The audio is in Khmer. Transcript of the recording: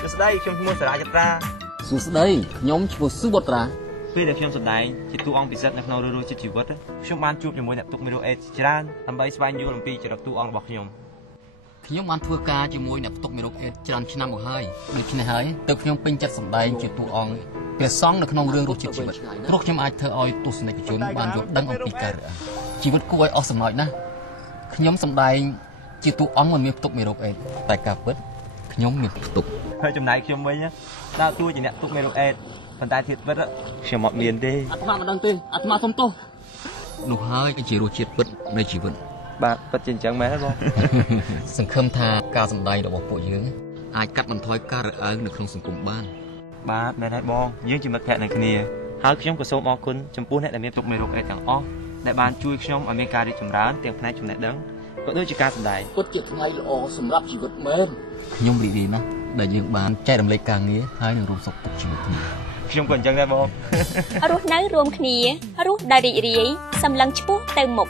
សួស្តីខ្ញុំឈ្មោះសារាចត្រាសួស្តីខ្ញុំឈ្មោះស៊ូបត្រាពេលដែលខ្ញុំសម្ដែងជាតួអង្គពិសេសនៅក្នុងរឿងរស់ជីវិតខ្ញុំបានជួបជាមួយអ្នកទុកមេរោគអេដសច្រើនដើម្បីស្វែងយល់អំពីចរិតតួអង្គរបស់ខ្ញុំបានធ្វើការជាមួយអ្នកទុកមេរោគអេដច្រើនឆ្នាំមកហើយដូច្នេះហើយទើបខ្ញុំពេញចិត្តសម្ដែងជាតួអង្គព្រះសង្ឃនៅក្នុងរឿងរស់ជីវិតព្រោះខ្ញុំអាចធ្វើឲ្យទស្សនិកជនបានយល់ដឹងអំពីការជីវិតគួរឲ្យអស់សំណើចណាស់ខ្ញុំសម្ដែងជាតួអង្គមិនមានផ្ទុកមេរោគអេដតែការពិតខ្ញុំមានផ្ទុកហើយចំណែកខ្ញុំវិញដើរតួជាអ្នកផ្ទុកមេរោគអេដប៉ុន្តែធាតុពិតខ្ញុំអត់មានទេអាត្មាមិនដឹងទេអាត្មាសុំទោសនោះហើយគឺជារសជាតិពិតនៃជីវិតបាទពិតជាអញ្ចឹងមែនទេបងសង្ឃឹមថាការសម្ដែងរបស់ពួកយើងអាចកាត់បន្ថយការរើសអើងនៅក្នុងសង្គមបានបាទមែនហើយបងយើងជាមិត្តភក្តិនឹងគ្នាហើយខ្ញុំក៏សូមអរគុណចំពោះអ្នកដែលមានទុកមេរោគអេដទាំងអស់ដែលបានជួយខ្ញុំឲ្យមានការរីកចម្រើនទាំងផ្នែកចំណេះដឹងក៏ដូចជាការសម្ដែងពិតជាថ្ងៃល្អសម្រាប់ជីវិតមែនខ្ញុំរីករាយណាស់ដែលយើងបានចែករំលែកការងារហើយនឹងរួមសុខទុក្ខជីវិតគ្នាខ្ញុំក៏អញ្ចឹងដែរបងរស់នៅរួមគ្នារស់ដោយរីករាយសម្លឹងឆ្ពោះទៅមុខ